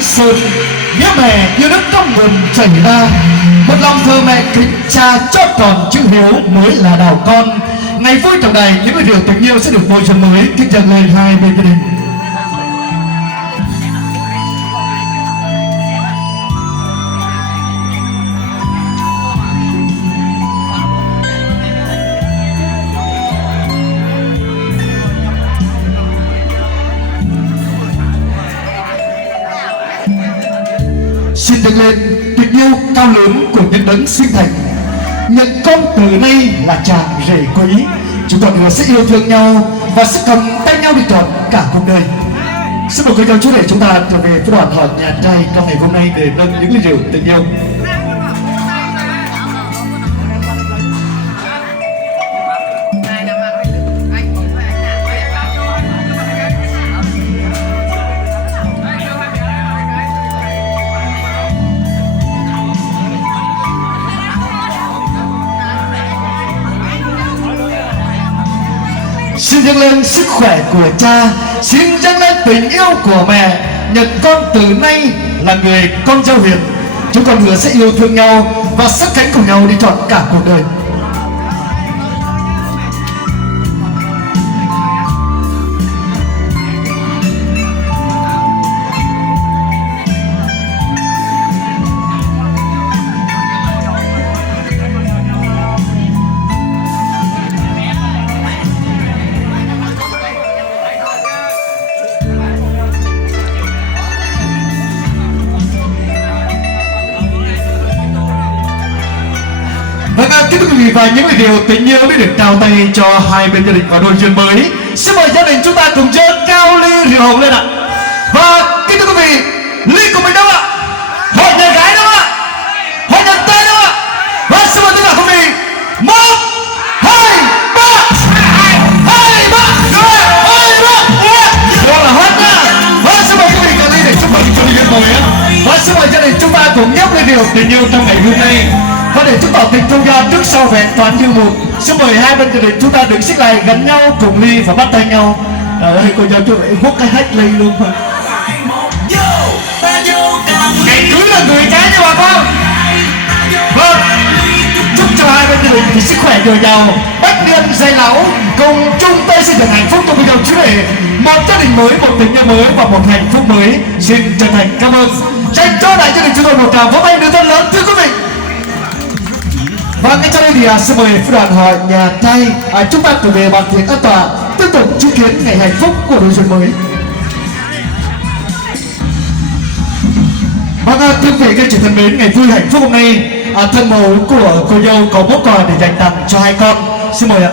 Thái Sơn. Nhớ mẹ như nước trong nguồn chảy ra, một lòng thờ mẹ kính cha cho tròn chữ hiếu mới là đào con. Ngày vui trọng đại, những người điều tình yêu sẽ được môi trường mới kính dâng lên hai bên gia đình. Xin dâng lên tình yêu cao lớn của những đấng sinh thành. Nhận con từ nay là chàng rể quý, chúng ta nữa sẽ yêu thương nhau và sẽ cầm tay nhau đi trọn cả cuộc đời. Xin mời quý cháu chú để chúng ta trở về với đoàn họ nhà trai trong ngày hôm nay để nâng những ly rượu tình yêu. Xin dâng lên sức khỏe của cha, xin dâng lên tình yêu của mẹ. Nhận con từ nay là người con dâu hiền, chúng con hứa sẽ yêu thương nhau và sát cánh cùng nhau đi trọn cả cuộc đời. Kính thưa quý vị, và những người điều tình yêu đã được trao tay cho hai bên gia đình và đôi duyên mới. Xin mời gia đình chúng ta cùng dơ cao ly rượu hồng lên ạ. Và kính thưa quý vị, ly của mình đâu ạ? Hội nhà gái đâu ạ? Hội nhà trai đâu ạ? Và xin mời tất cả quý vị, 1, 2, 3, 2, 3, đó là hết nha. Và xin mời quý vị cao ly để chúc mừng cho đôi duyên mới á. Và xin mời gia đình chúng ta cùng nhấp ly rượu tình yêu trong ngày hôm nay. Và để chứng tỏ tình thương gia trước sau vẹn toàn như một, xin mời hai bên gia đình chúng ta đứng xích lại gần nhau cùng ly và bắt tay nhau. Trời ơi, cô giáo chú lại hút cái hết ly luôn mà. Ngày cưới là người cái nha bà con. Vâng, chúc cho hai bên gia đình thì sức khỏe dồi dào, bách niên dày lão, cùng chung tay xây dựng hạnh phúc cho cô giáo chú rể. Một gia đình mới, một tình yêu mới và một hạnh phúc mới. Xin chân thành cảm ơn. Dành cho đại gia đình chúng tôi một tràng vỗ tay nữa thật lớn thưa quý vị. Và ngay sau đây thì xin mời phu đoàn họ nhà trai chúng ta cùng về bàn tiệc an toàn tiếp tục chứng kiến ngày hạnh phúc của đôi duyên mới. Vâng, thưa quý vị các chị thân mến, ngày vui hạnh phúc hôm nay thân mẫu của cô dâu có món quà để dành tặng cho hai con. Xin mời ạ.